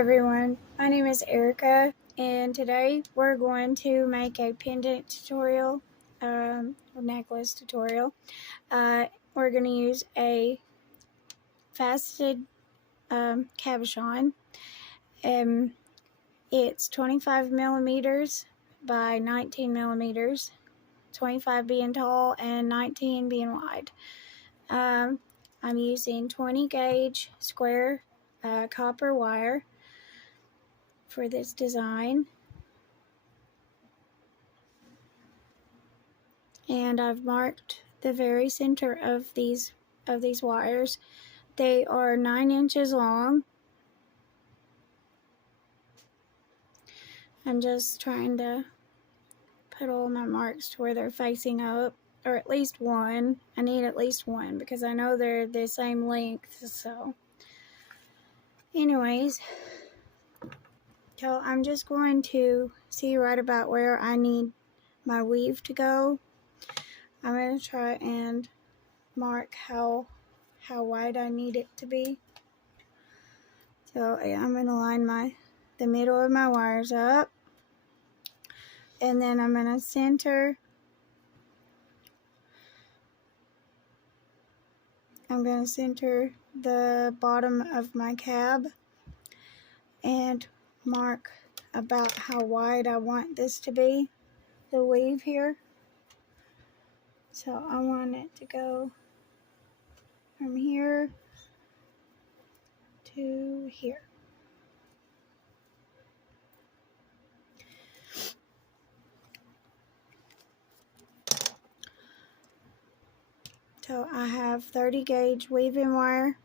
everyone, my name is Erica, and today we're going to make a pendant tutorial, or necklace tutorial. We're going to use a faceted cabochon. It's 25 millimeters by 19 millimeters, 25 being tall and 19 being wide. I'm using 20 gauge square copper wire for this design, and I've marked the very center of these wires. They are 9 inches long. I'm just trying to put all my marks to where they're facing up, or at least one. I need at least one because I know they're the same length. So anyways, so I'm just going to see right about where I need my weave to go. I'm going to try and mark how wide I need it to be. So I'm going to line the middle of my wires up, and then I'm going to center. I'm going to center the bottom of my cab and mark about how wide I want this to be, the weave here. So I want it to go from here to here. So I have 30 gauge weaving wire.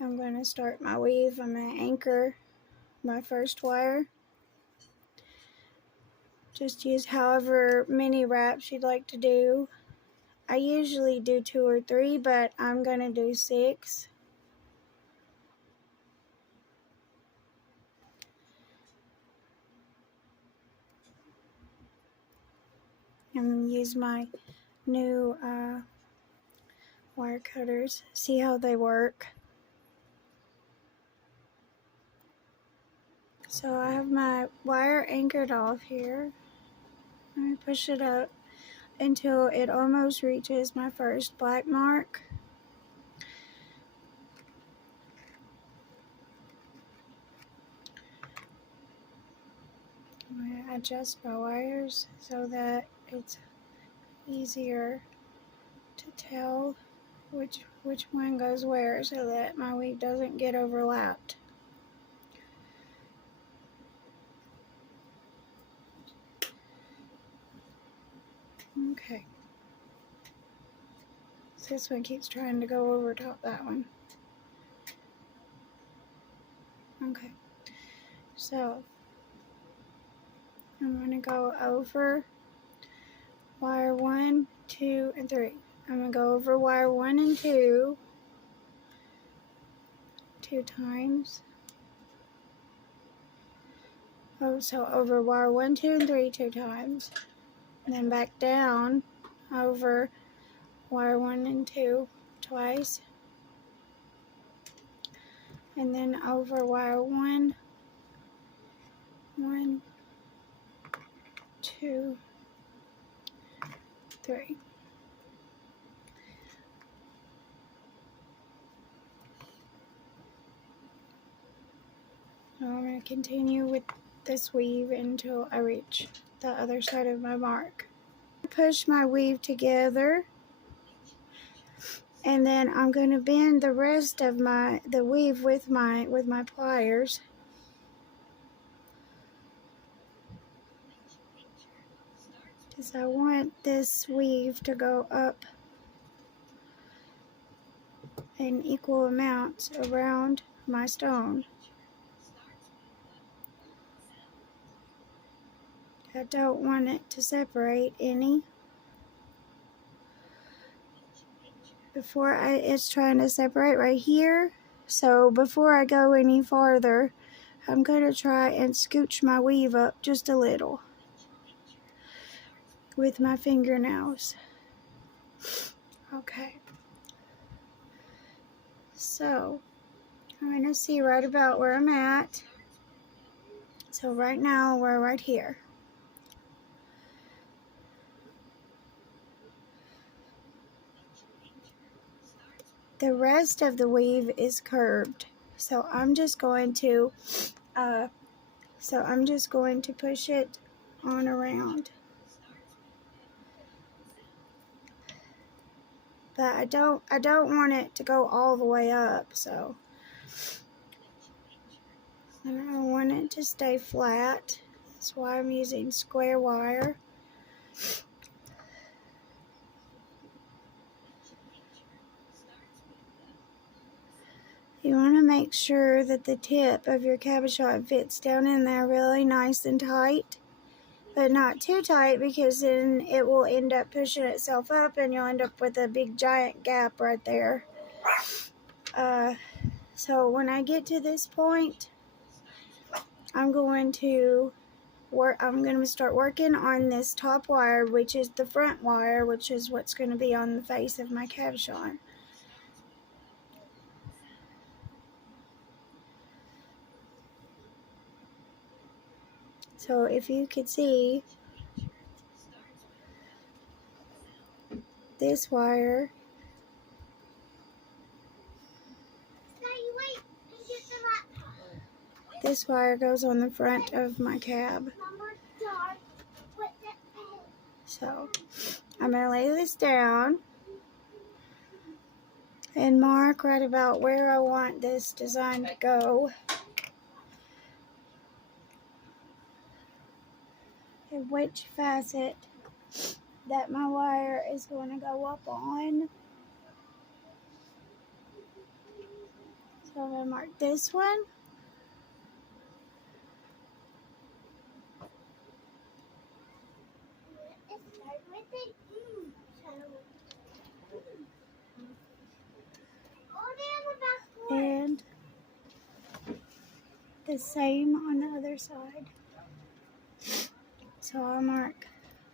I'm going to start my weave. I'm going to anchor my first wire. Just use however many wraps you'd like to do. I usually do 2 or 3, but I'm going to do 6. I'm going to use my new wire cutters, see how they work. So I have my wire anchored off here. Let me push it up until it almost reaches my first black mark. I'm going to adjust my wires so that it's easier to tell which one goes where, so that my weave doesn't get overlapped. Okay. So this one keeps trying to go over top that one. Okay. So I'm going to go over wire 1, 2, and 3. I'm going to go over wire 1 and 2 times. Oh, so over wire 1, 2, and 3 2 times. And then back down over wire 1 and 2 twice. And then over wire 1, 2, 3. So I'm going to continue with this weave until I reach the other side of my mark. Push my weave together, and then I'm going to bend the rest of the weave with my pliers. Because I want this weave to go up in equal amounts around my stone. I don't want it to separate any. It's trying to separate right here. So before I go any farther, I'm going to try and scooch my weave up just a little with my fingernails. Okay. So I'm going to see right about where I'm at. So right now we're right here. The rest of the weave is curved. So I'm just going to push it on around. But I don't want it to go all the way up, so and I want it to stay flat. That's why I'm using square wire. You want to make sure that the tip of your cabochon fits down in there really nice and tight, but not too tight, because then it will end up pushing itself up and you'll end up with a big giant gap right there. So when I get to this point, I'm going to start working on this top wire, which is the front wire, which is what's going to be on the face of my cabochon. So if you could see, this wire goes on the front of my cab. So I'm going to lay this down and mark right about where I want this design to go, and which facet that my wire is going to go up on. So I'm going to mark this one. And the same on the other side. So I'll mark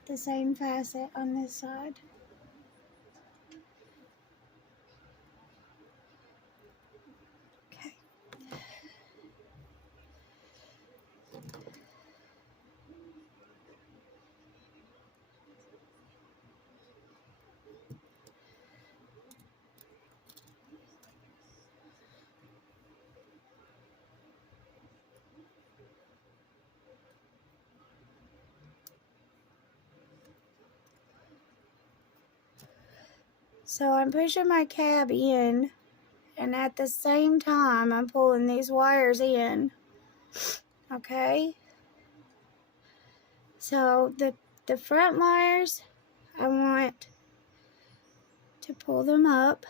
the same facet on this side. Okay. So I'm pushing my cab in, and at the same time I'm pulling these wires in. Okay? So the front wires, I want to pull them up.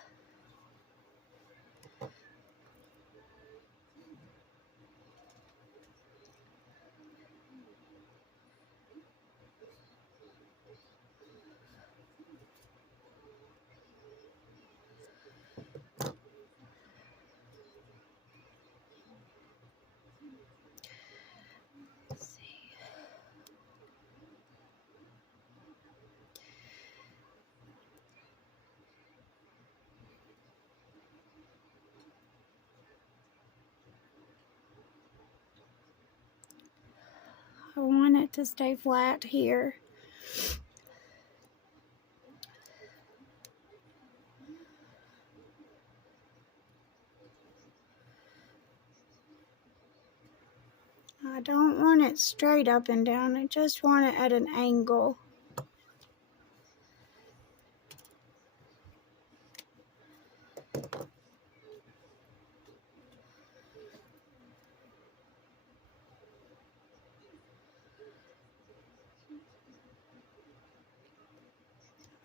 I want it to stay flat here. I don't want it straight up and down, I just want it at an angle.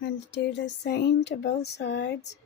I'm going to do the same to both sides.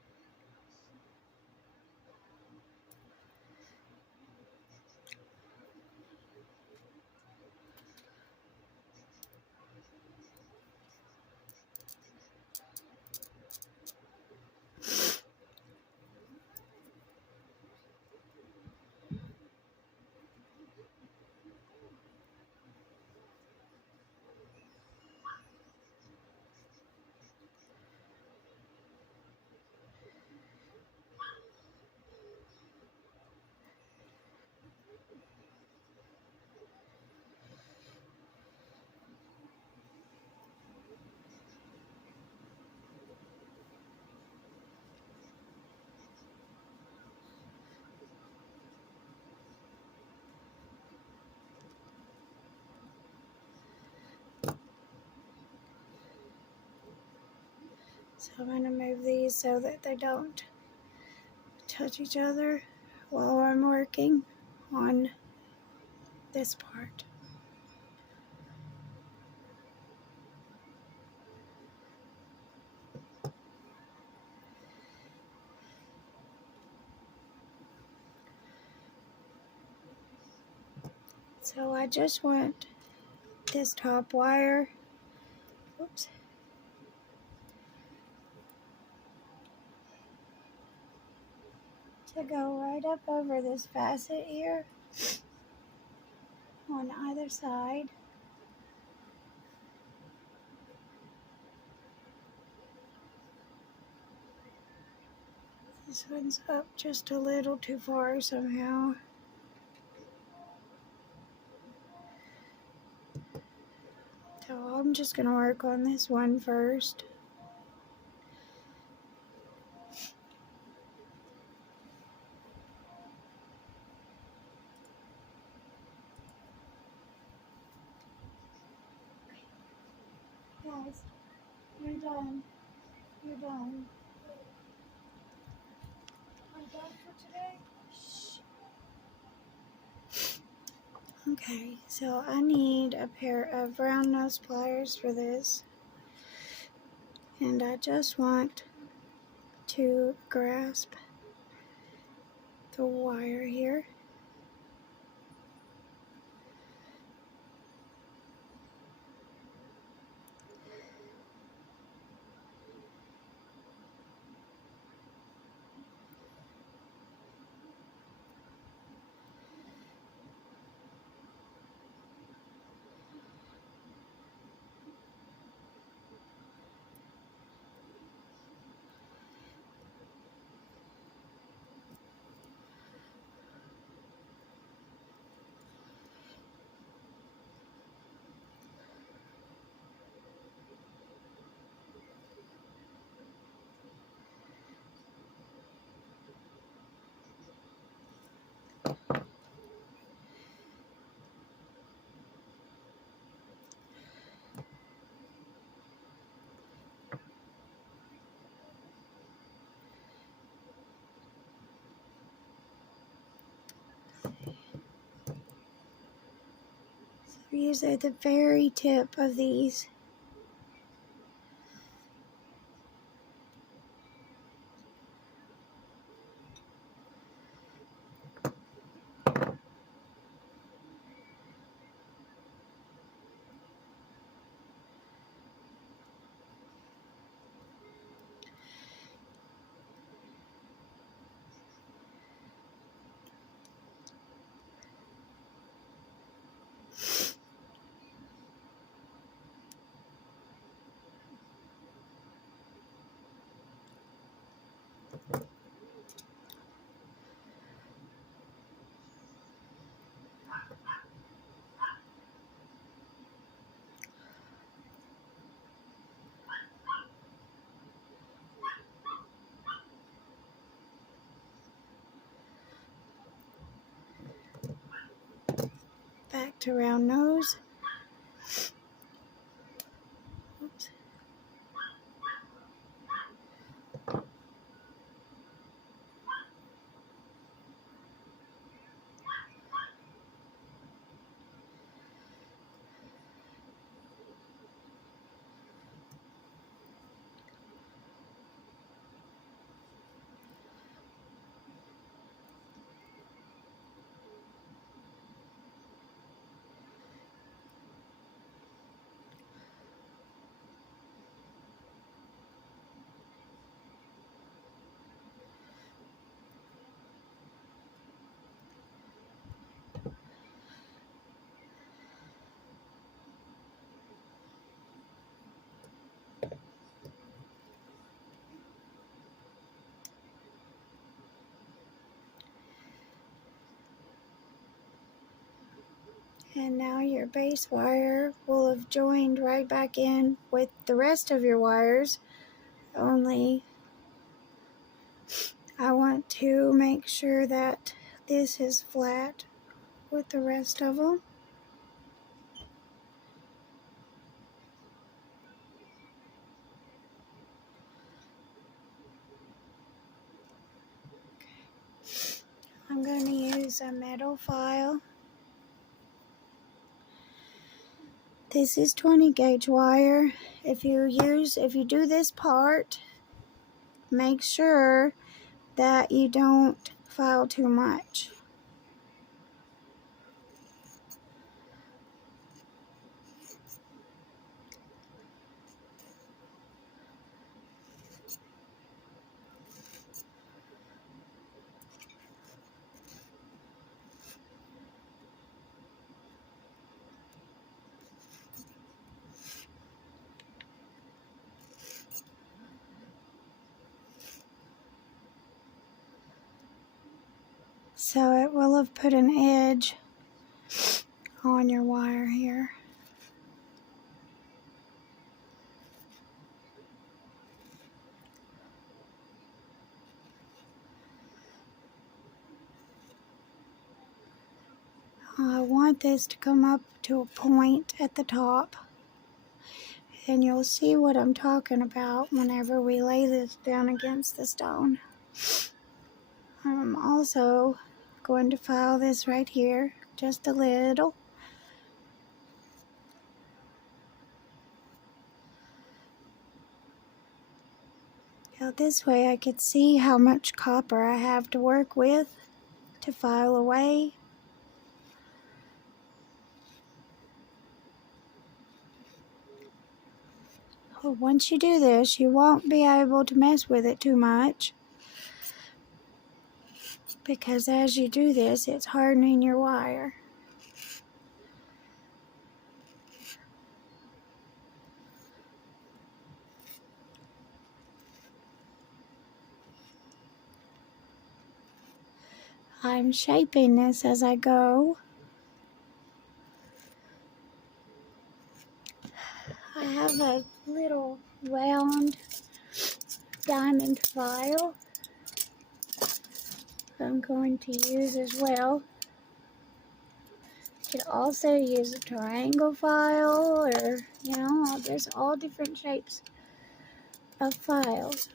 So I'm going to move these so that they don't touch each other while I'm working on this part. So I just want this top wire, oops, to go right up over this facet here on either side. This one's up just a little too far somehow. So I'm just going to work on this one first. Guys, you're done. You're done. I'm done for today. Shh. Okay, so I need a pair of round nose pliers for this. And I just want to grasp the wire here. These are the very tip of these. Back to round nose. Oops. And now your base wire will have joined right back in with the rest of your wires, only I want to make sure that this is flat with the rest of them. use a metal file. This is 20 gauge wire. If you do this part, make sure that you don't file too much. So it will have put an edge on your wire here. I want this to come up to a point at the top, and you'll see what I'm talking about whenever we lay this down against the stone. I'm also going to file this right here, just a little. Now this way I could see how much copper I have to work with to file away. Well, once you do this, you won't be able to mess with it too much, because as you do this, it's hardening your wire. I'm shaping this as I go. I have a little round diamond file I'm going to use as well. You could also use a triangle file, or, you know, there's all different shapes of files.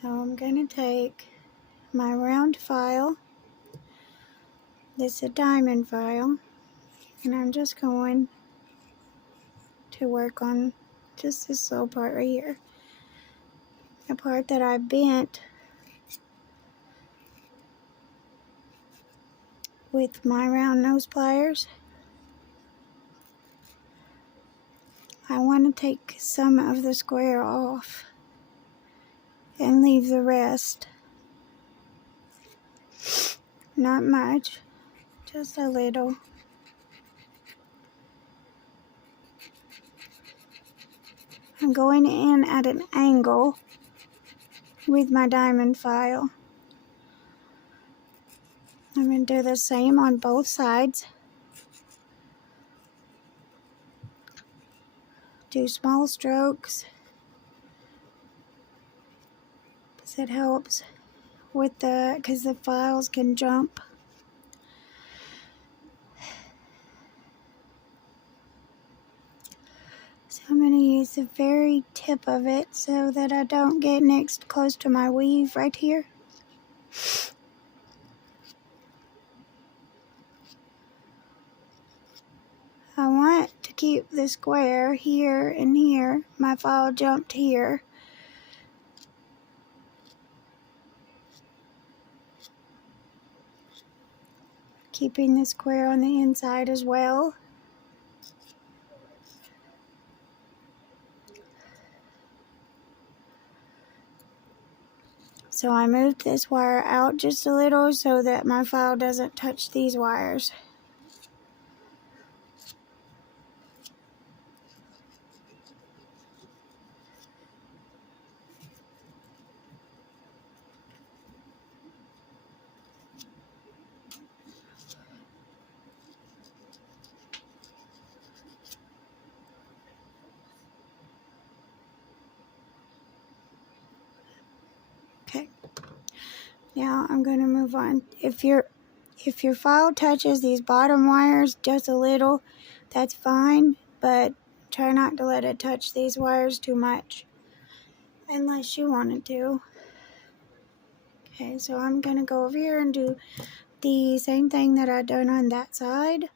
So I'm going to take my round file, this is a diamond file, and I'm just going to work on just this little part right here. The part that I bent with my round nose pliers. I want to take some of the square off and leave the rest. Not much, just a little. I'm going in at an angle with my diamond file. I'm going to do the same on both sides. Do small strokes, because it helps with because the files can jump. So I'm going to use the very tip of it so that I don't get next close to my weave right here. I want to keep the square here and here. My file jumped here. Keeping the square on the inside as well. So I moved this wire out just a little so that my file doesn't touch these wires. Okay. Now I'm going to move on. If your file touches these bottom wires just a little, that's fine, but try not to let it touch these wires too much unless you wanted to. Okay, so I'm going to go over here and do the same thing that I done on that side.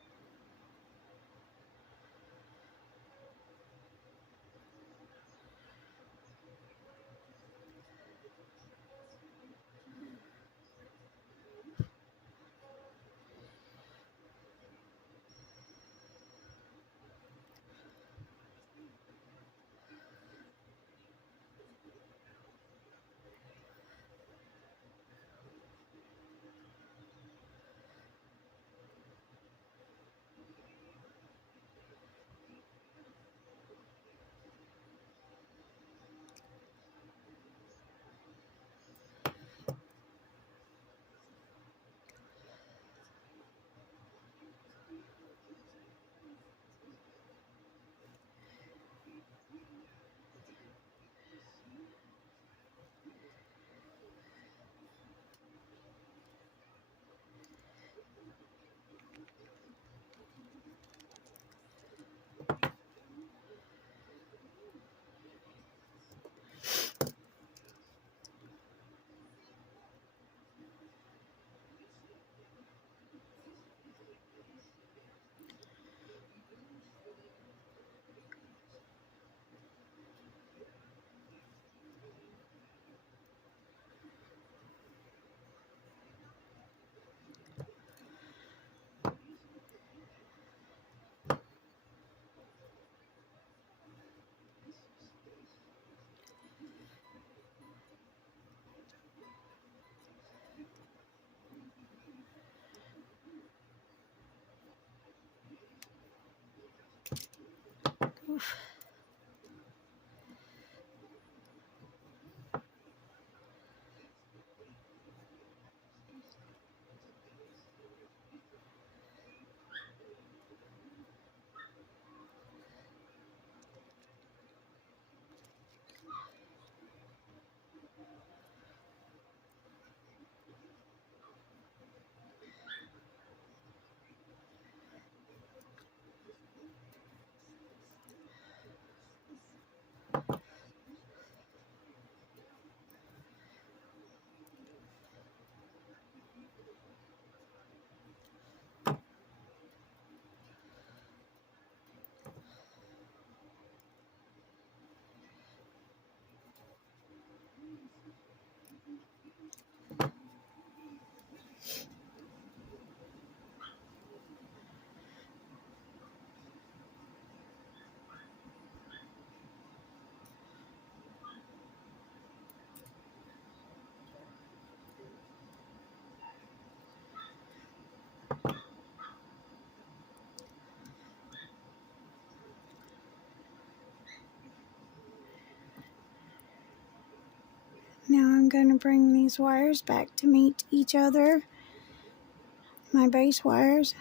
Oof. Now I'm going to bring these wires back to meet each other, my base wires.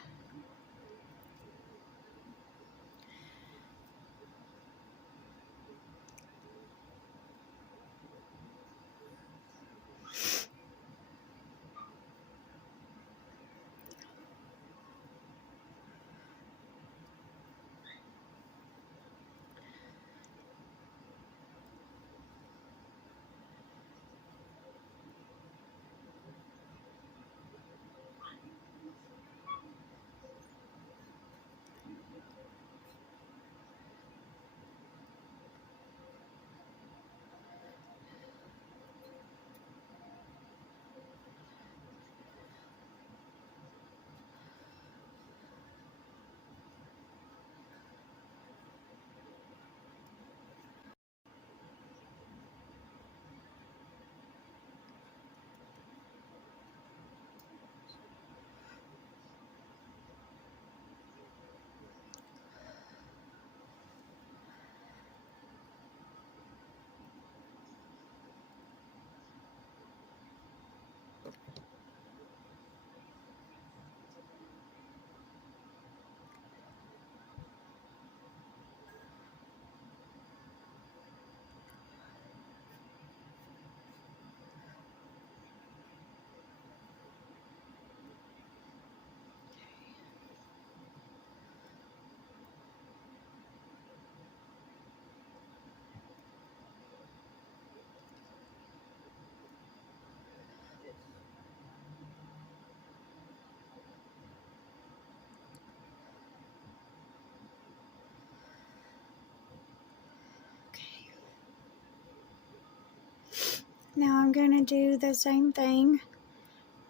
Now I'm going to do the same thing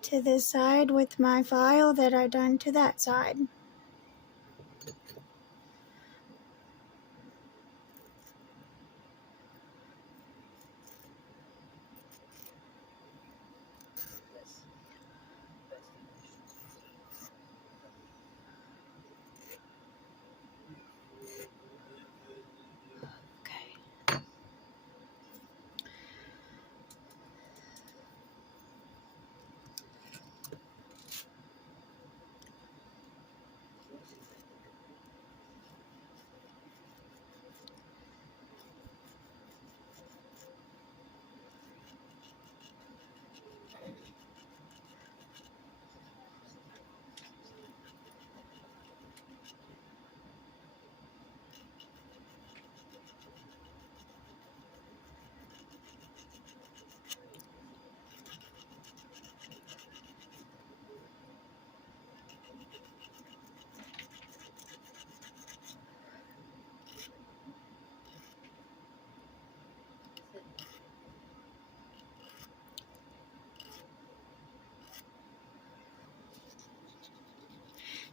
to this side with my file that I done to that side. Okay.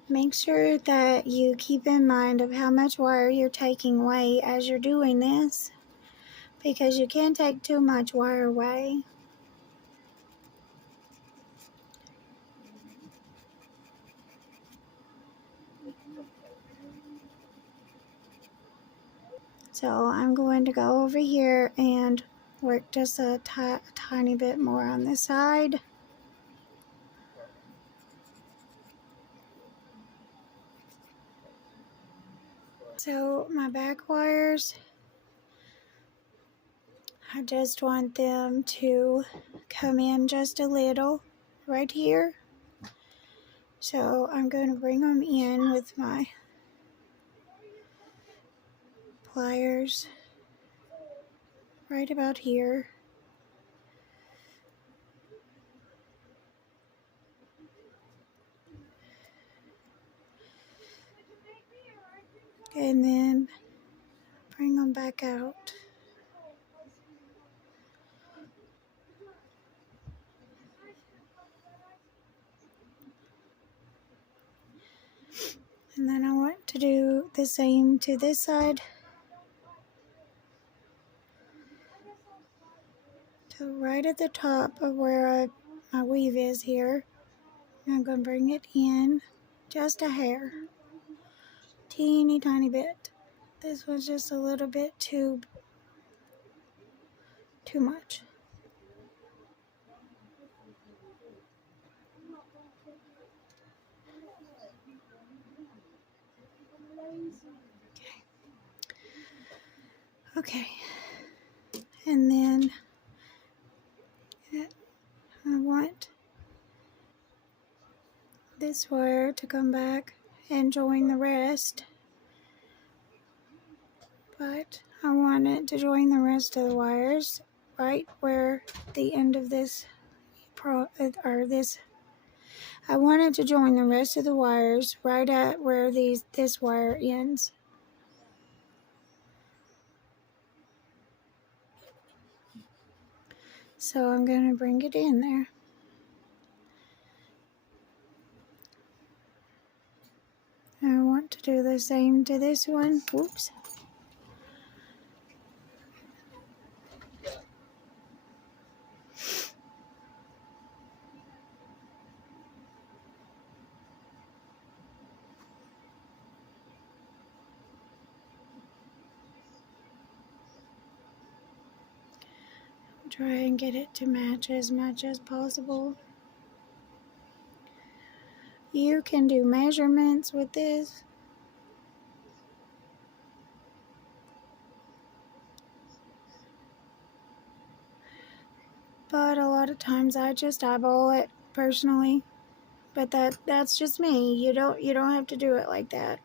Make sure that you keep in mind of how much wire you're taking away as you're doing this, because you can't take too much wire away. So I'm going to go over here and work just a tiny bit more on this side. So my back wires, I just want them to come in just a little right here. So I'm going to bring them in with my pliers right about here. And then bring them back out. And then I want to do the same to this side. So right at the top of where my weave is here, I'm going to bring it in just a hair. Teeny tiny bit. This was just a little bit too much. Okay. And then I want this wire to come back and join the rest. But I want it to join the rest of the wires right where the end of this I want it to join the rest of the wires right at where this wire ends. So I'm going to bring it in there. I want to do the same to this one. Whoops. Try and get it to match as much as possible. You can do measurements with this. But a lot of times I just eyeball it personally. But that's just me. You don't have to do it like that.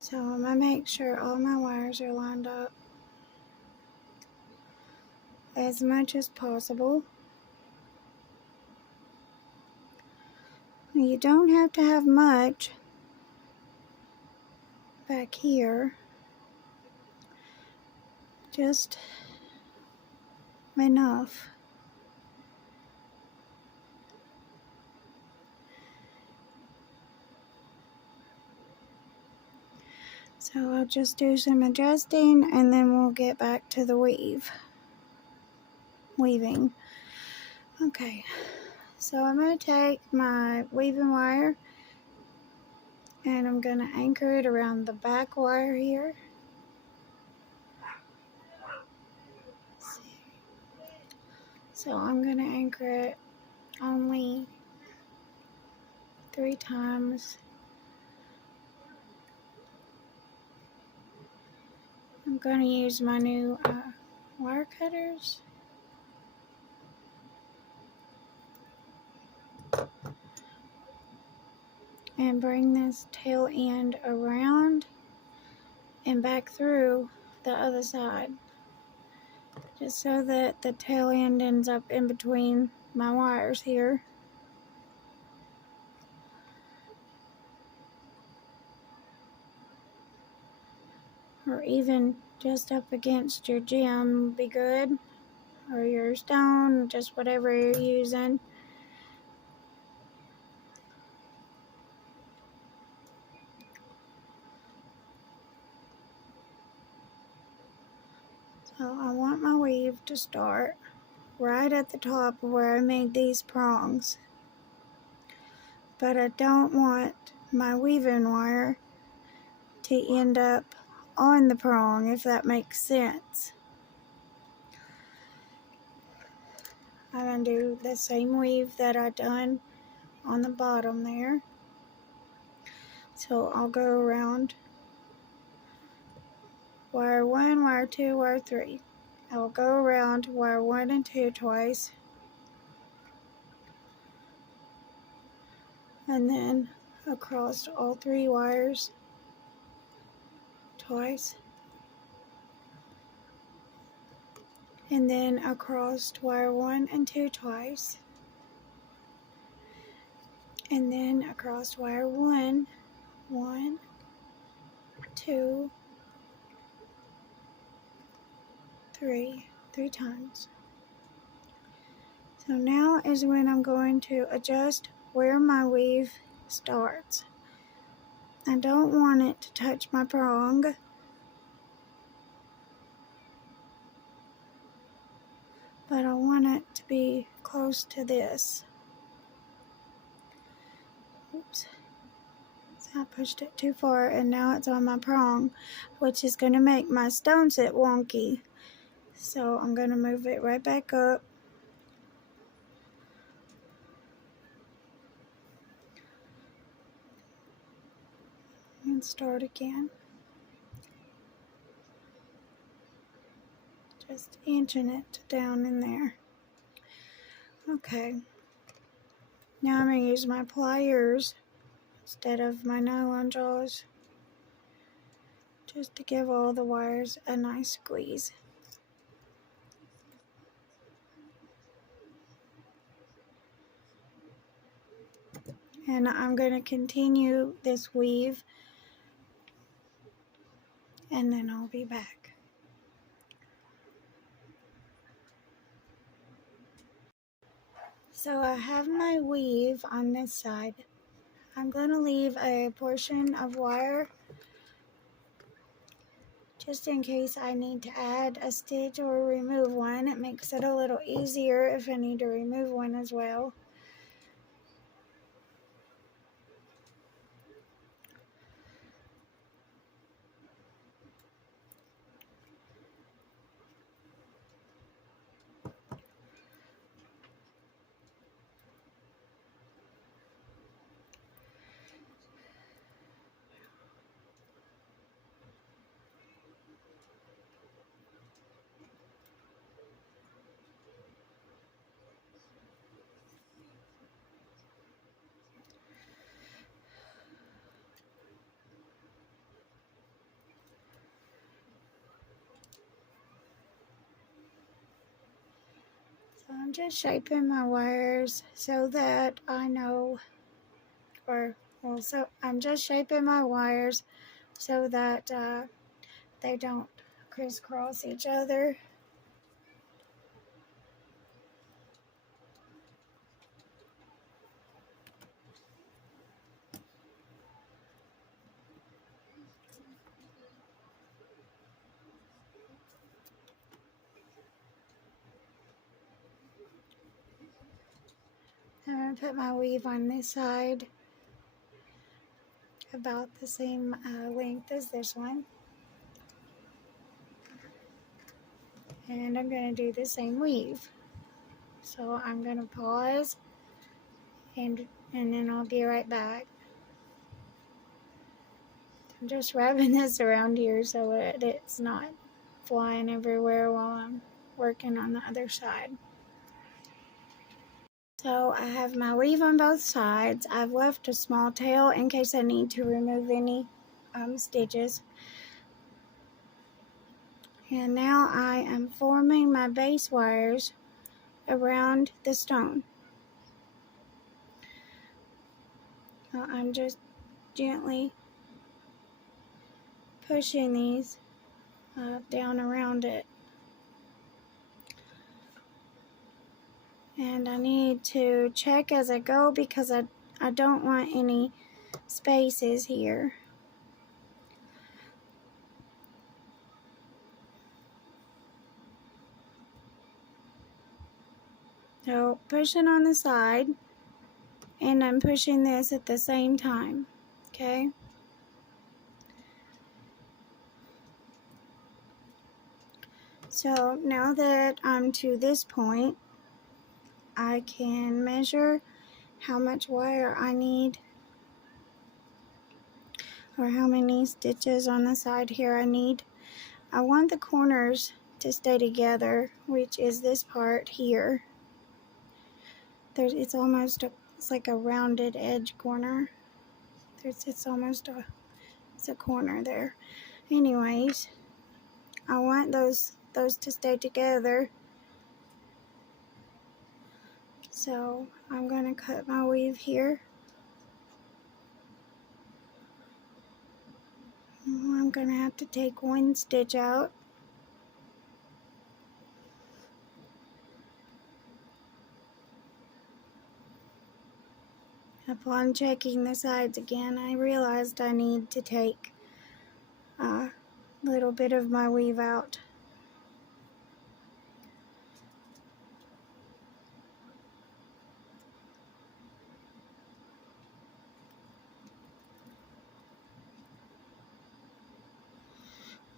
So I'm going to make sure all my wires are lined up as much as possible. You don't have to have much back here, just enough. So I'll just do some adjusting and then we'll get back to the weaving. Okay, so I'm going to take my weaving wire and I'm going to anchor it around the back wire here. So I'm going to anchor it only 3 times. I'm going to use my new wire cutters. And bring this tail end around and back through the other side. Just so that the tail end ends up in between my wires here. Or even just up against your gem would be good. Or your stone, just whatever you're using. So I want my weave to start right at the top where I made these prongs. But I don't want my weaving wire to end up on the prong, if that makes sense. I'm going to do the same weave that I done on the bottom there. So I'll go around wire 1, wire 2, wire 3. I'll go around wire 1 and 2 twice. And then across all 3 wires twice. And then across wire 1 and 2 twice. And then across wire 1, 1, 2, 3 times. So now is when I'm going to adjust where my weave starts. I don't want it to touch my prong. But I want it to be close to this. Oops. So I pushed it too far and now it's on my prong, which is going to make my stone set wonky. So I'm going to move it right back up. And start again. Just inching it down in there. Okay. Now I'm going to use my pliers instead of my nylon jaws, just to give all the wires a nice squeeze. And I'm going to continue this weave and then I'll be back. So I have my weave on this side. I'm going to leave a portion of wire just in case I need to add a stitch or remove one. It makes it a little easier if I need to remove one as well. I'm just shaping my wires so that I know, I'm just shaping my wires so that they don't crisscross each other. I'm going to put my weave on this side about the same length as this one. And I'm going to do the same weave. So I'm going to pause and then I'll be right back. I'm just wrapping this around here so it's not flying everywhere while I'm working on the other side. So I have my weave on both sides. I've left a small tail in case I need to remove any stitches. And now I am forming my base wires around the stone. I'm just gently pushing these down around it. And I need to check as I go because I don't want any spaces here. So pushing on the side, and I'm pushing this at the same time, okay? So now that I'm to this point, I can measure how much wire I need, or how many stitches on the side here I need. I want the corners to stay together, which is this part here. It's like a rounded edge corner. It's a corner there. Anyways, I want those to stay together. So I'm going to cut my weave here. I'm going to have to take one stitch out. Upon checking the sides again, I realized I need to take a little bit of my weave out.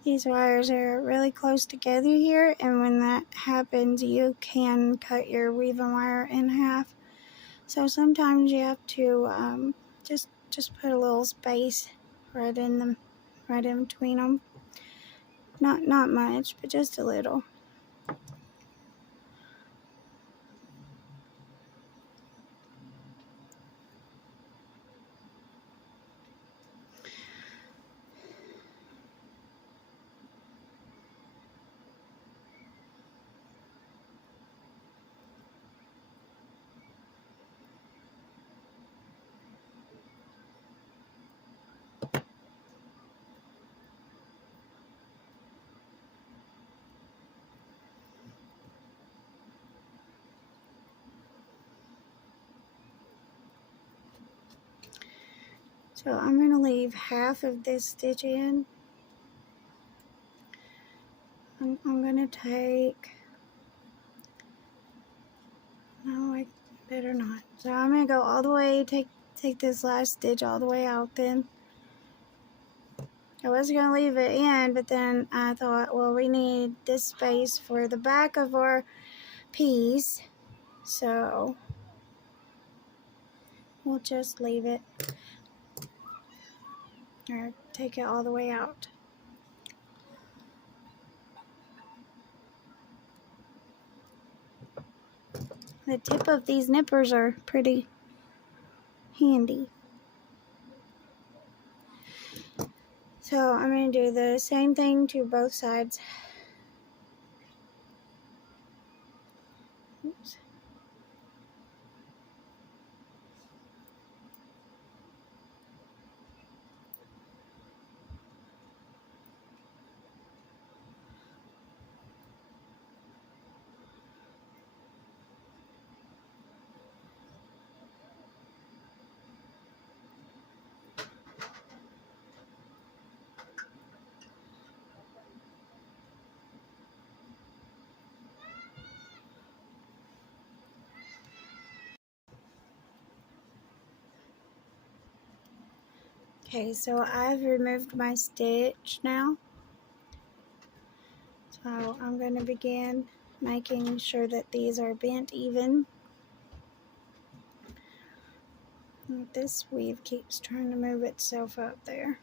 These wires are really close together here, and when that happens, you can cut your weaving wire in half. So sometimes you have to just put a little space right in between them. Not much, but just a little. So I'm going to leave half of this stitch in. I'm going to take, no, I better not. So I'm going to go all the way, take this last stitch all the way out then. I was going to leave it in, but then I thought, well, we need this space for the back of our piece, so we'll just leave it, or take it all the way out. The tip of these nippers are pretty handy. So I'm going to do the same thing to both sides. Oops. Okay, so I've removed my stitch now. So I'm going to begin making sure that these are bent even. And this weave keeps trying to move itself up there.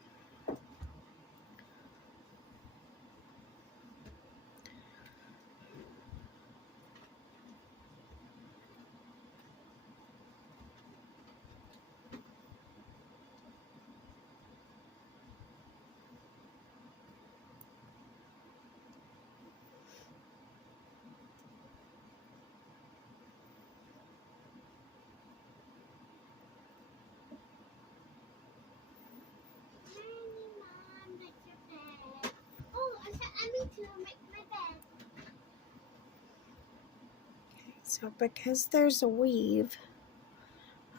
So because there's a weave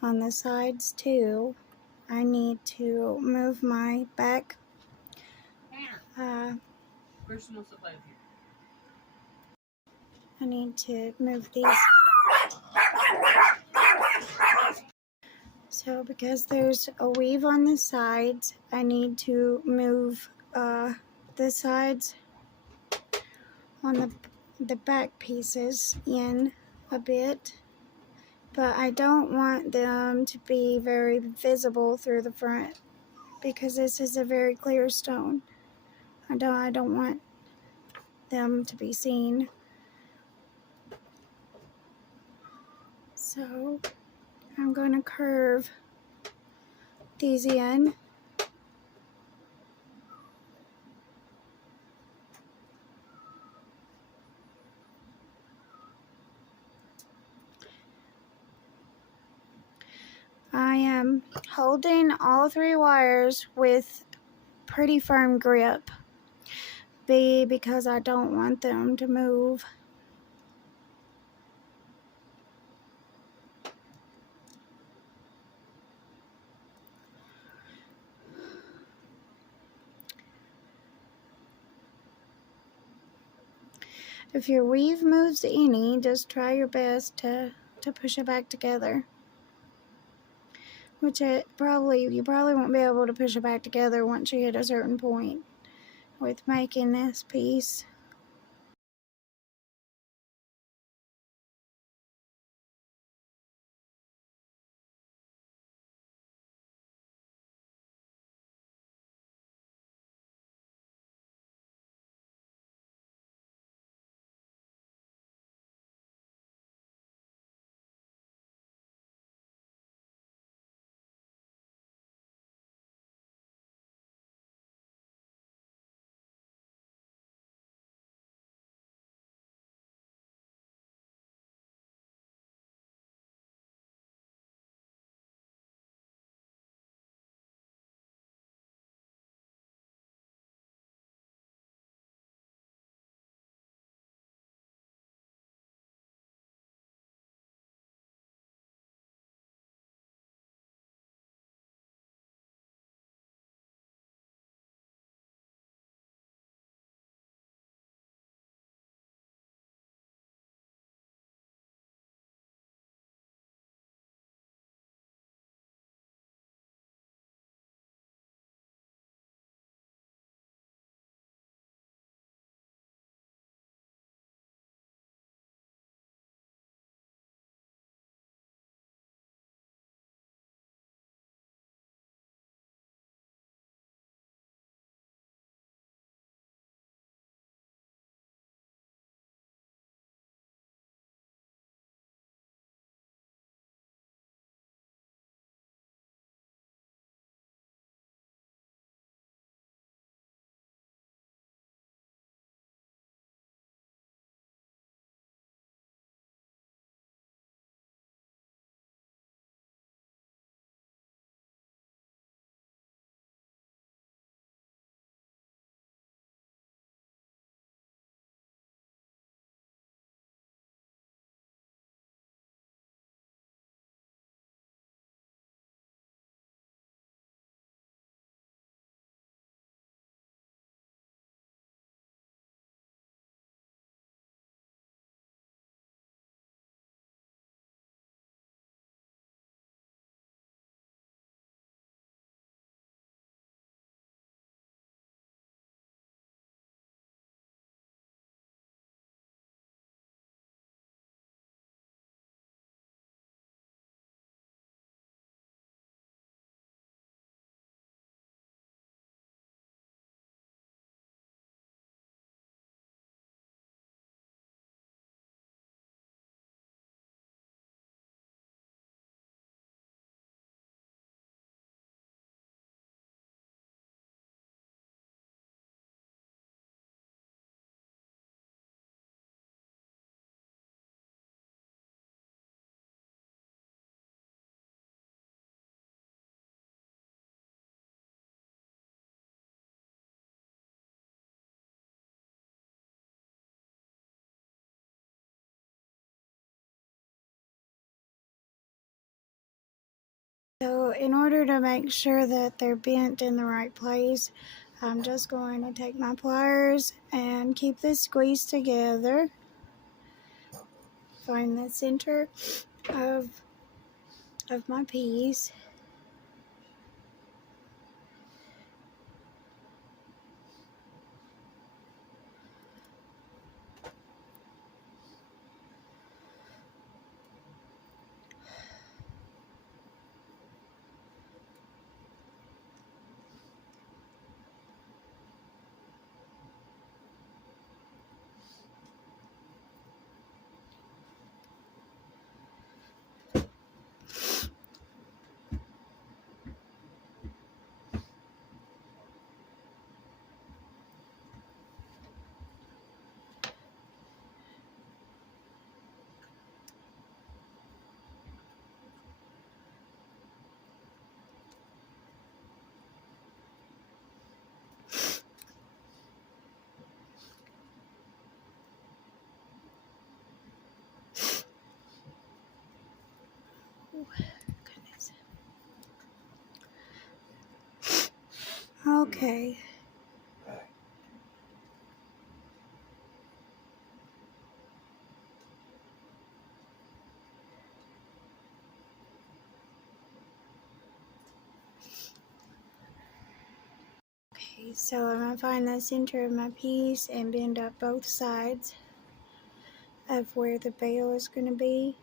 on the sides too, I need to move my back personal supplies here. I need to move these. So because there's a weave on the sides, I need to move the sides on the back pieces in a bit, but I don't want them to be very visible through the front because this is a very clear stone. I don't want them to be seen. So I'm going to curve these in. I am holding all 3 wires with pretty firm grip. B, because I don't want them to move. If your weave moves any, just try your best to push it back together. Which you probably won't be able to push it back together once you hit a certain point with making this piece. So in order to make sure that they're bent in the right place, I'm just going to take my pliers and keep this squeezed together. Find the center of my piece. Goodness. Okay. Okay, so I'm going to find the center of my piece and bend up both sides of where the bail is going to be.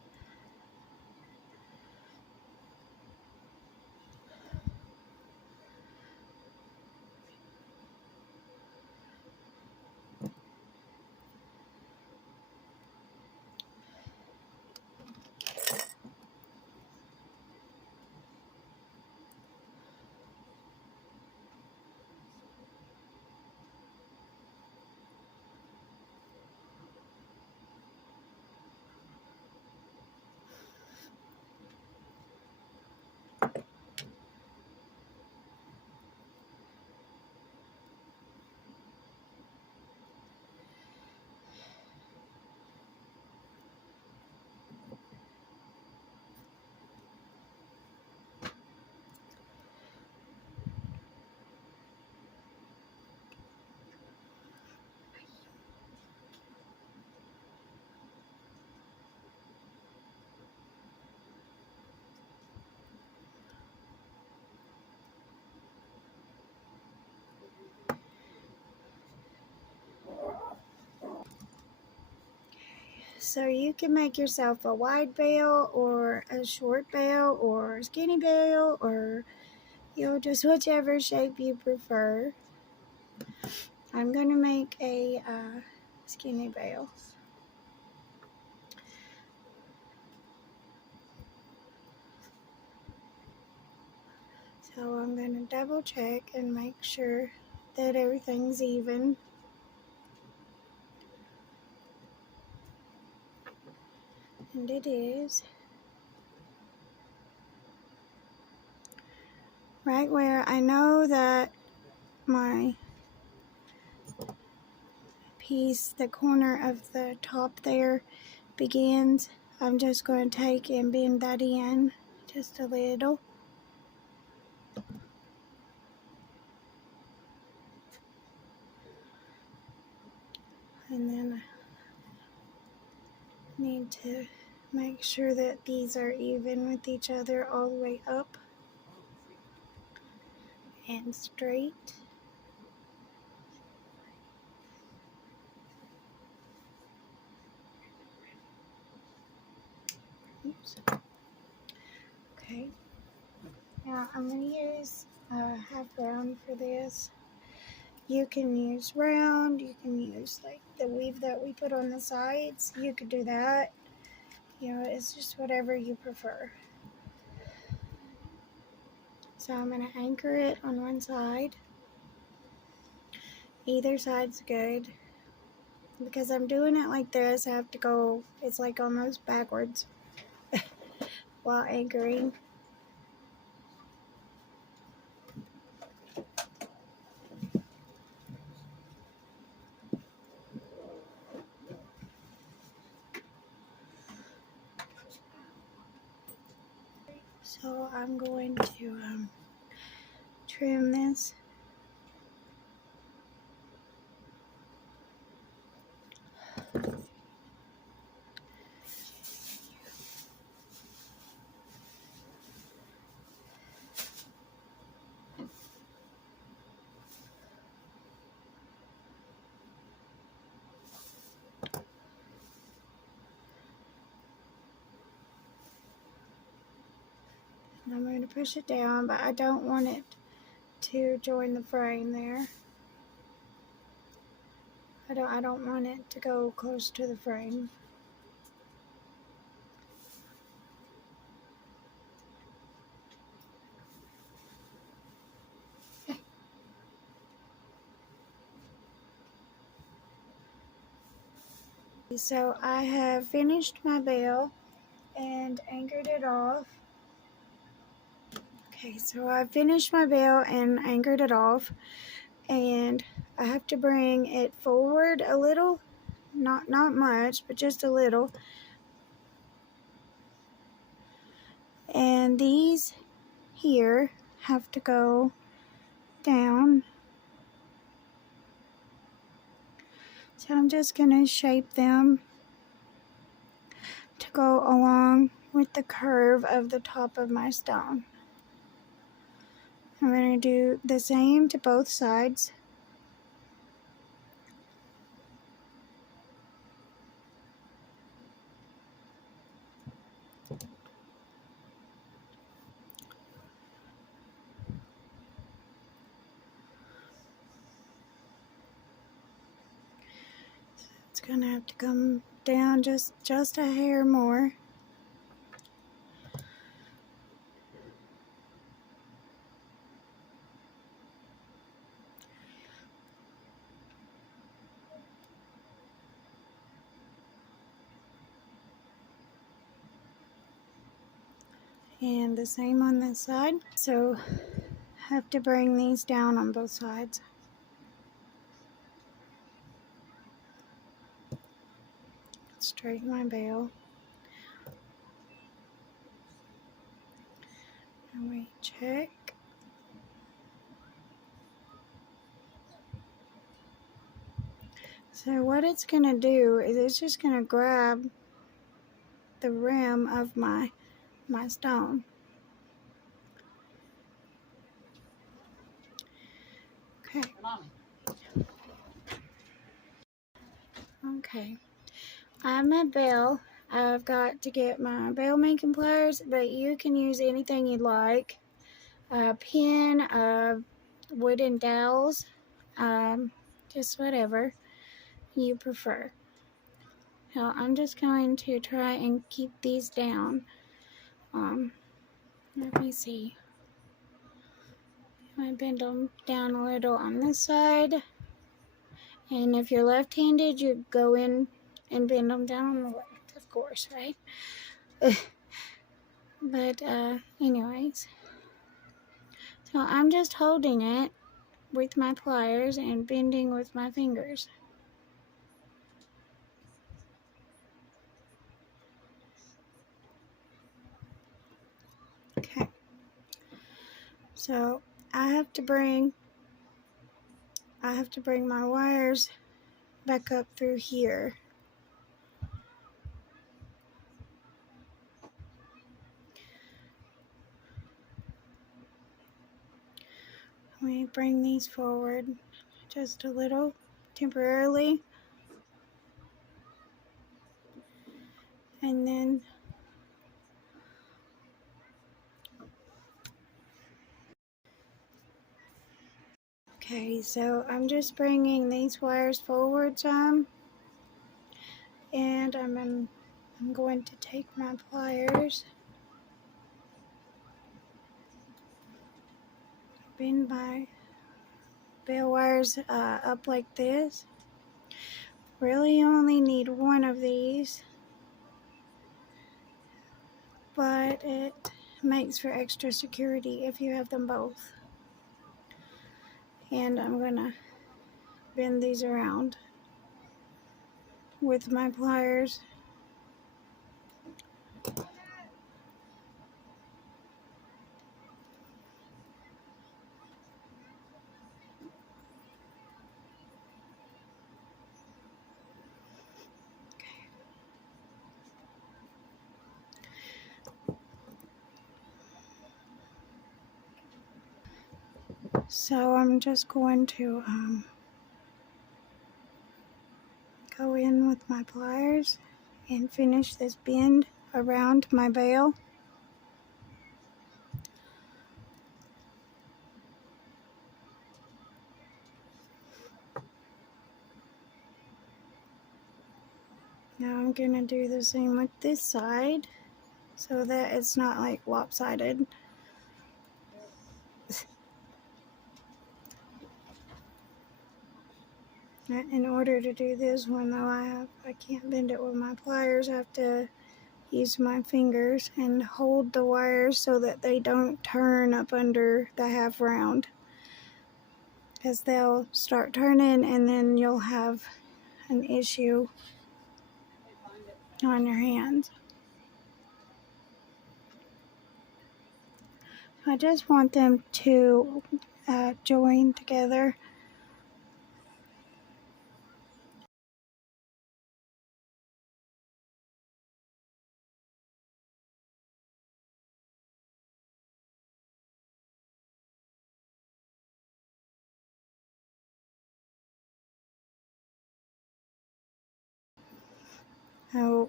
So you can make yourself a wide bail or a short bail or a skinny bail, or just whichever shape you prefer. I'm going to make a skinny bail. So I'm going to double check and make sure that everything's even. And it is. Right where I know that my piece, the corner of the top there begins, I'm just going to take and bend that in just a little. And then I need to make sure that these are even with each other all the way up and straight. Oops. Okay. Now I'm going to use half round for this. You can use round, you can use like the weave that we put on the sides. You could do that. It's just whatever you prefer. So I'm going to anchor it on one side. Either side's good. Because I'm doing it like this, I have to go, it's like almost backwards while anchoring. So So I'm going to trim this. And I'm going to push it down, but I don't want it to join the frame there. I don't want it to go close to the frame. So I have finished my bell and anchored it off. Okay, so I finished my bell and anchored it off, and I have to bring it forward a little, not much, but just a little. And these here have to go down. So I'm just going to shape them to go along with the curve of the top of my stone. I'm going to do the same to both sides. It's going to have to come down just a hair more. And the same on this side. So have to bring these down on both sides. Straighten my bell. And we check. So what it's going to do is it's just going to grab the rim of my stone. Okay. Okay. I have my bell. I've got to get my bell making pliers, but you can use anything you'd like. A pin, wooden dowels, just whatever you prefer. Now I'm just going to try and keep these down. Let me see. I bend them down a little on this side. And if you're left-handed, you go in and bend them down on the left, of course, right? But anyways, so I'm just holding it with my pliers and bending with my fingers. Okay. So I have to bring my wires back up through here. Let me bring these forward just a little temporarily. And then okay, so I'm just bringing these wires forward some, and I'm going to take my pliers, bend my bell wires up like this. Really only need one of these, but it makes for extra security if you have them both. And I'm gonna bend these around with my pliers. So I'm just going to go in with my pliers and finish this bend around my bail. Now I'm going to do the same with this side so that it's not like lopsided. In order to do this one though, I can't bend it with my pliers. I have to use my fingers and hold the wires so that they don't turn up under the half round, because they'll start turning and then you'll have an issue on your hands. I just want them to join together.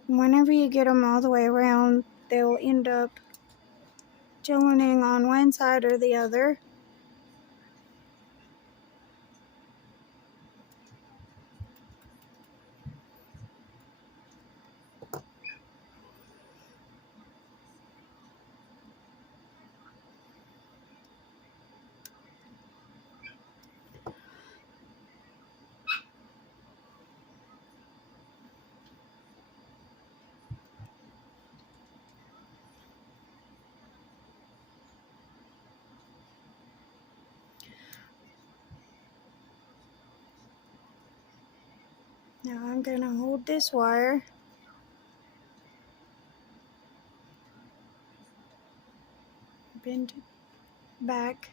Whenever you get them all the way around, they'll end up joining on one side or the other. Now I'm going to hold this wire, bend it back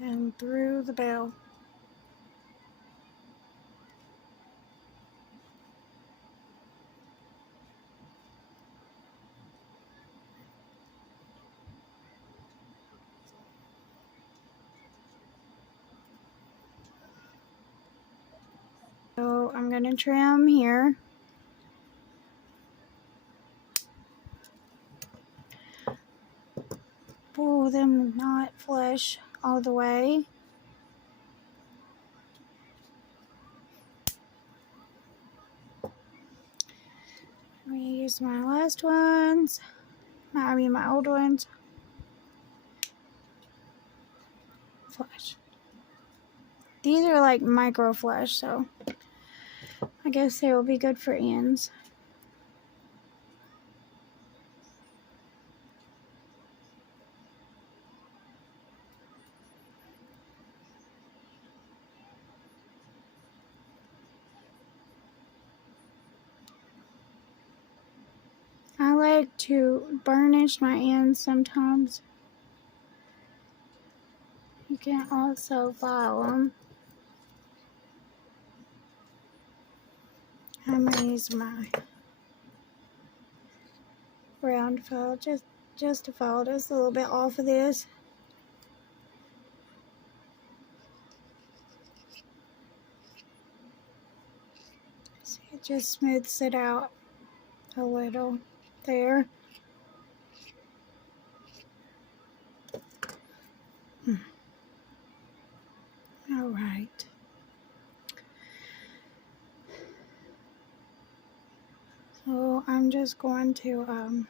and through the bell. So I'm going to trim here. Pull them not flush all the way. I'm going to use my last ones. My old ones. Flush. These are like micro flush, so I guess they will be good for ends. I like to burnish my ends sometimes. You can also file them. I'm going to use my round file just to file just a little bit off of this. See, it just smooths it out a little there. All right. So I'm just going to I'm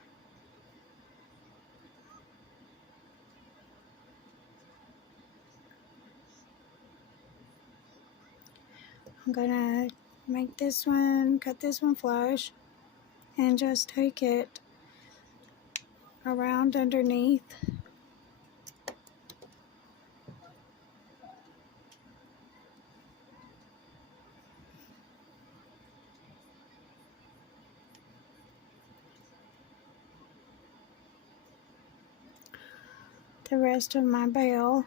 gonna make this one, cut this one flush, and just take it around underneath. The rest of my bail.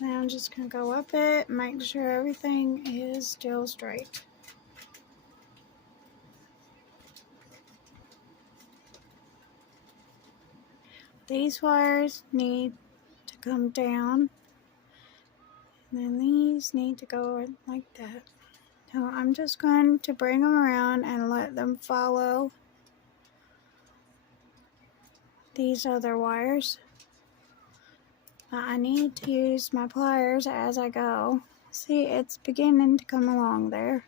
Now I'm just going to go up it, make sure everything is still straight. These wires need to come down, and then these need to go like that. Now I'm just going to bring them around and let them follow these other wires. I need to use my pliers as I go. See, it's beginning to come along there.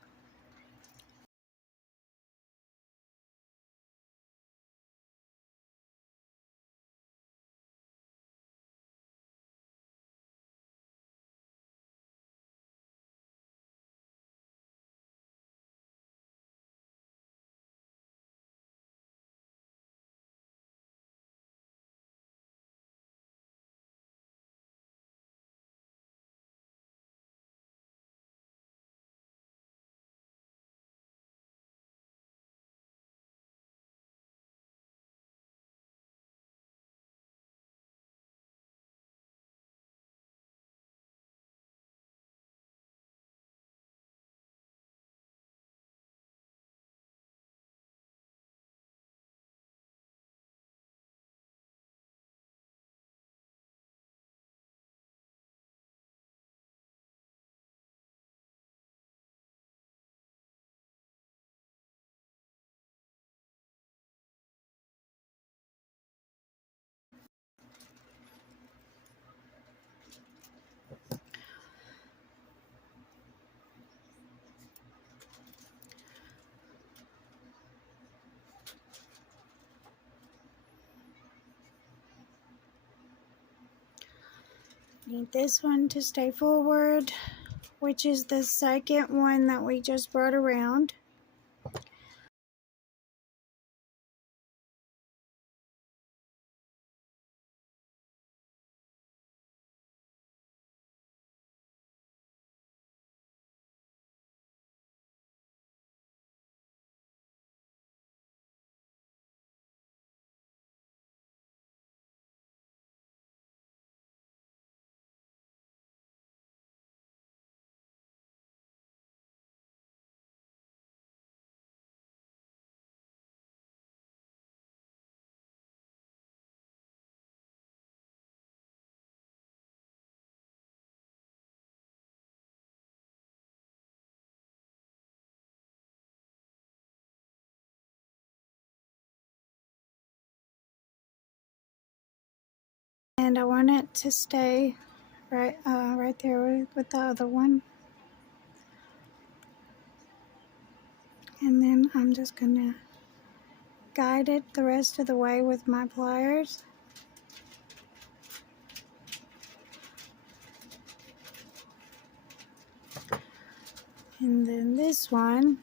Need this one to stay forward, which is the second one that we just brought around. And I want it to stay right there with the other one. And then I'm just gonna guide it the rest of the way with my pliers. And then this one,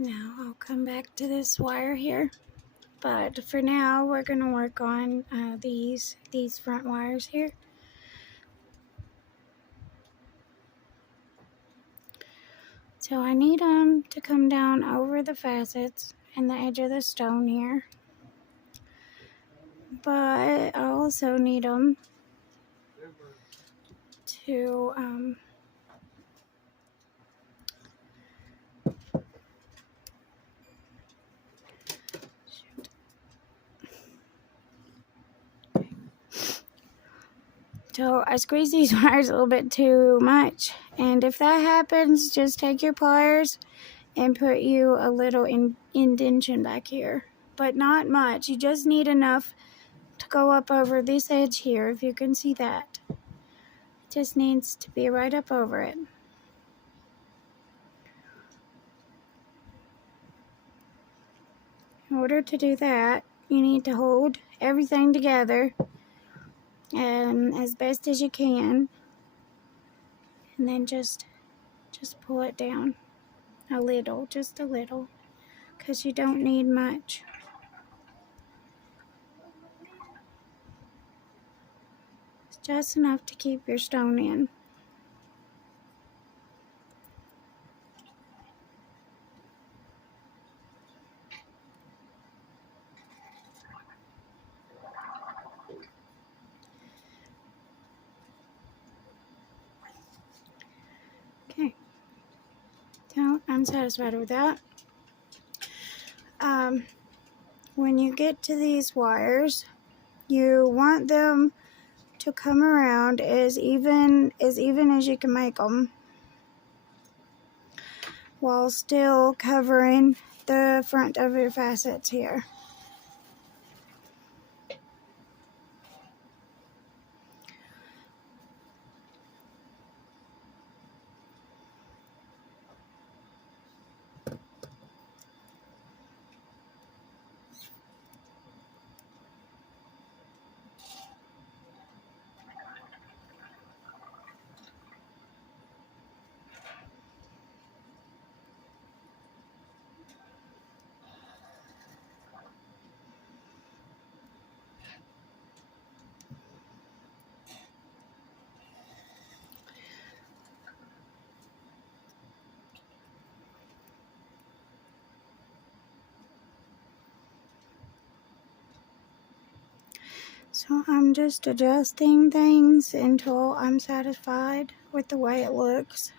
Now I'll come back to this wire here, but for now we're going to work on these front wires here. So I need them to come down over the facets and the edge of the stone here, but I also need them to so I squeeze these wires a little bit too much, and if that happens, just take your pliers and put you a little indentation back here, but not much. You just need enough to go up over this edge here, if you can see that. It just needs to be right up over it. In order to do that, you need to hold everything together as best as you can, and then just pull it down a little, just a little, because you don't need much. It's just enough to keep your stone in. Okay, so I'm satisfied with that. When you get to these wires, you want them to come around as even as you can make them, while still covering the front of your facets here. So I'm just adjusting things until I'm satisfied with the way it looks.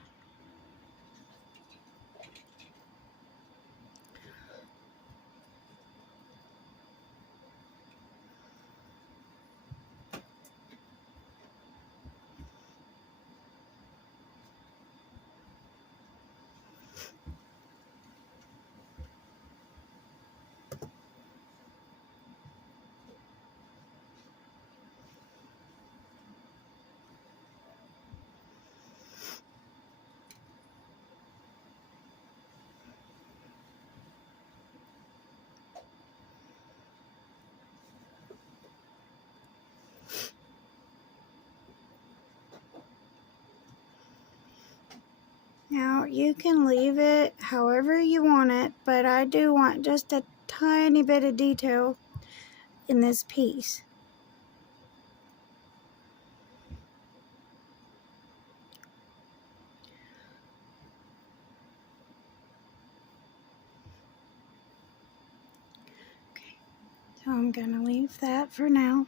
Now you can leave it however you want it, but I do want just a tiny bit of detail in this piece. Okay, so I'm gonna leave that for now.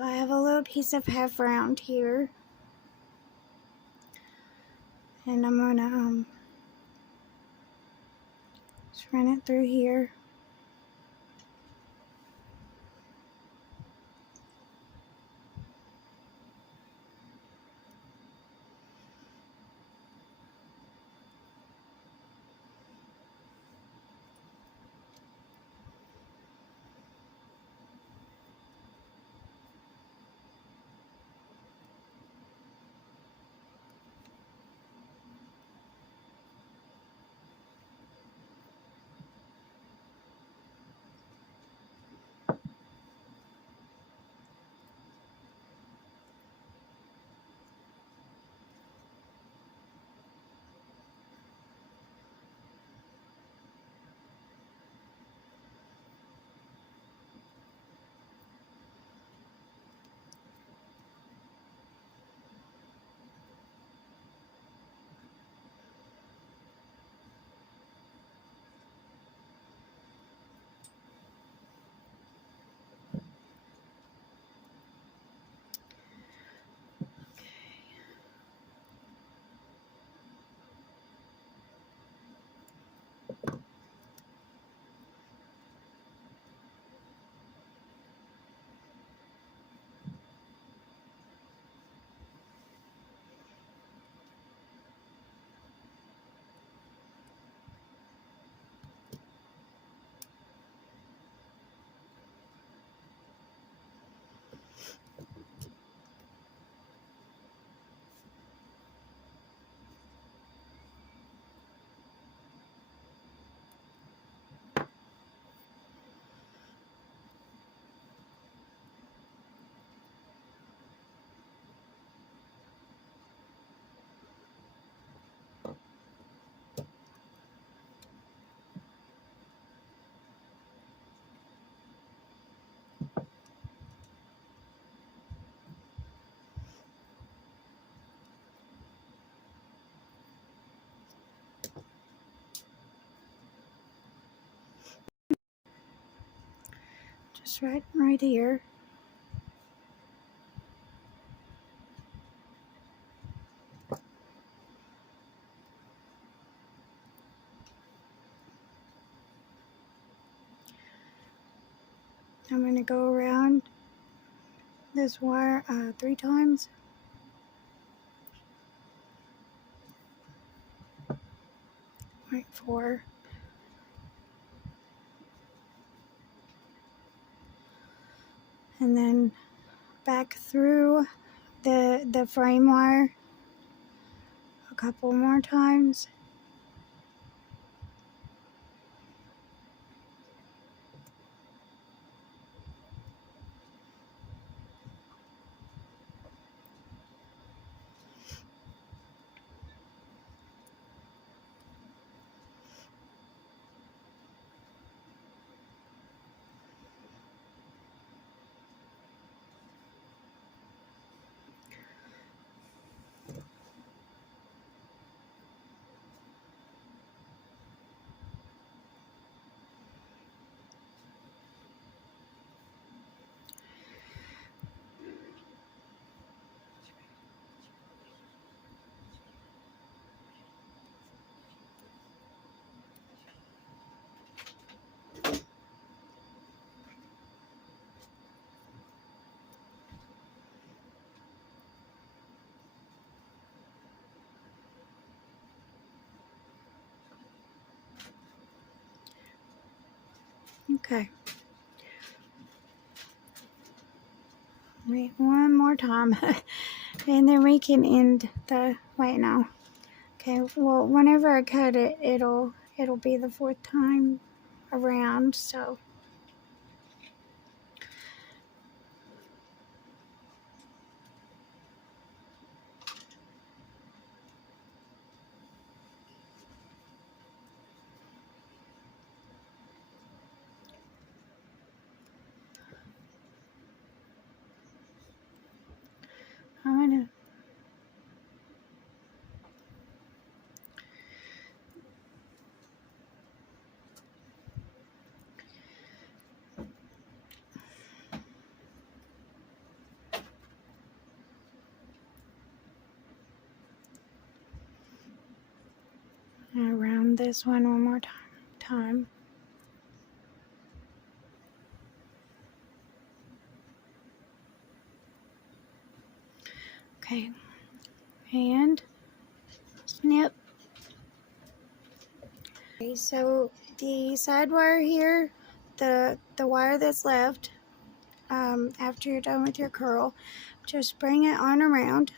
So I have a little piece of half round here, and I'm gonna just run it through here. Just right here. I'm going to go around this wire 3 times. Right, 4. And then back through the frame wire a couple more times. Okay. Wait one more time. And then we can end the, wait no. Okay, well whenever I cut it, it'll be the 4th time around, so. I'm gonna this one more time. Okay, and snip. Okay, so the side wire here, the wire that's left after you're done with your curl, just bring it on around,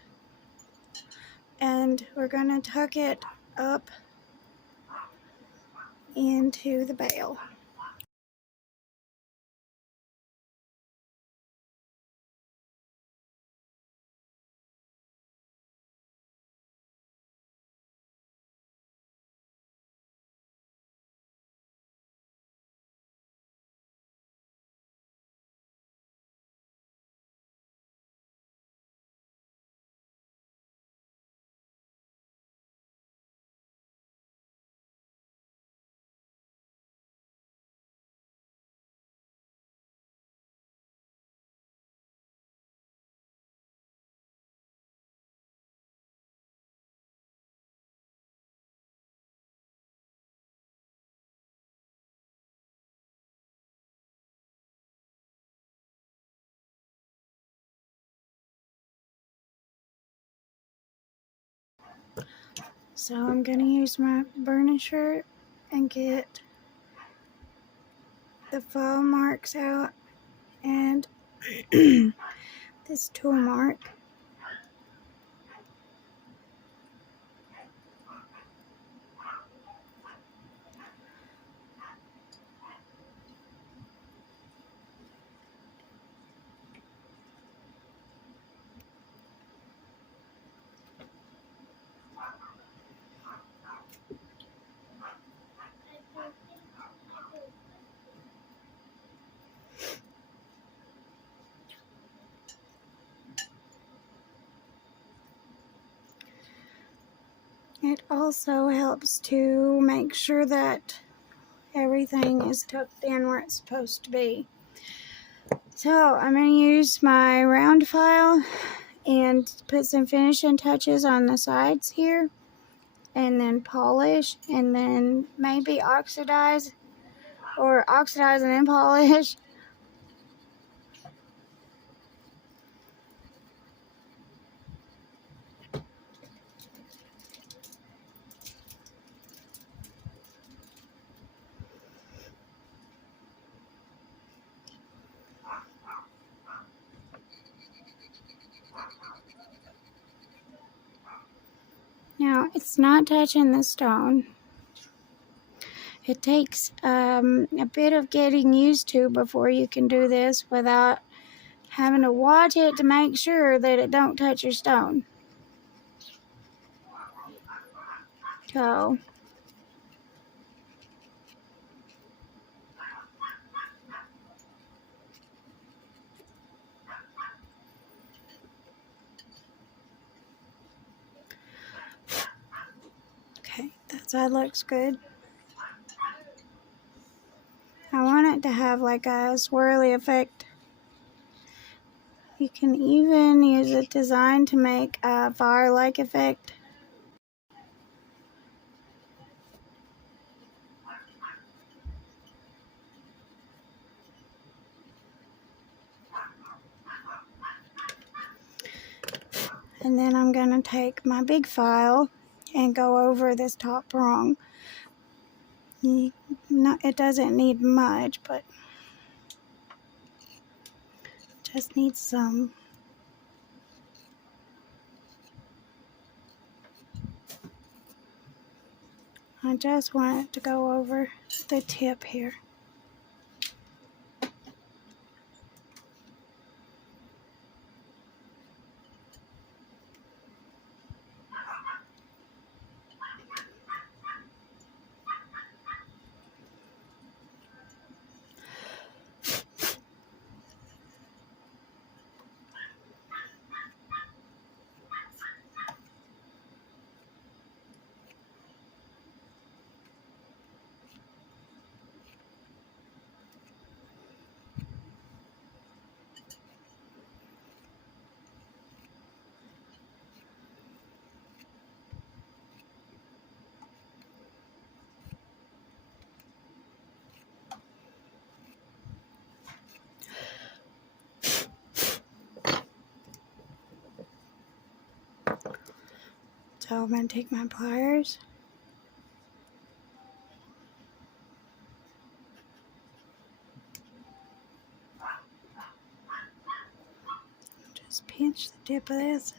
and we're going to tuck it up into the bail. So I'm going to use my burnisher and get the file marks out and this tool mark. It also helps to make sure that everything is tucked in where it's supposed to be. So I'm going to use my round file and put some finishing touches on the sides here, and then polish, and then maybe oxidize, or oxidize and then polish. Now, it's not touching the stone. It takes a bit of getting used to before you can do this without having to watch it to make sure that it don't touch your stone. So, okay, that side looks good. I want it to have like a swirly effect. You can even use a design to make a fire-like effect. And then I'm going to take my big file and go over this top prong. It doesn't need much, but just needs some. I just want it to go over the tip here. So I'm going to take my pliers. Just pinch the tip of this.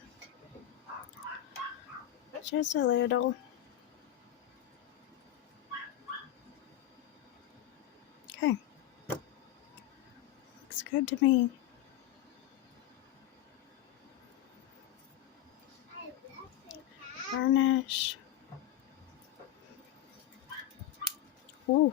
Just a little. Okay. Looks good to me. Burnish. Ooh.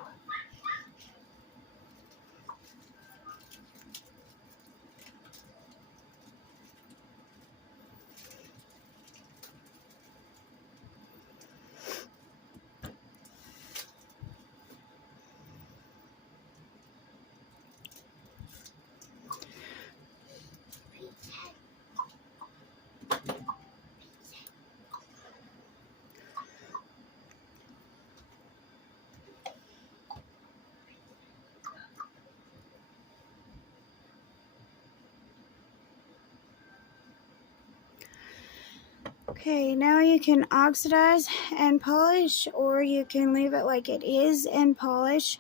Okay, now you can oxidize and polish, or you can leave it like it is and polish.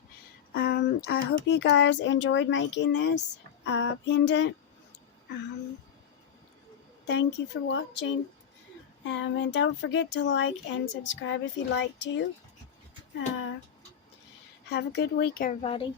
I hope you guys enjoyed making this pendant. Thank you for watching. And don't forget to like and subscribe if you'd like to. Have a good week, everybody.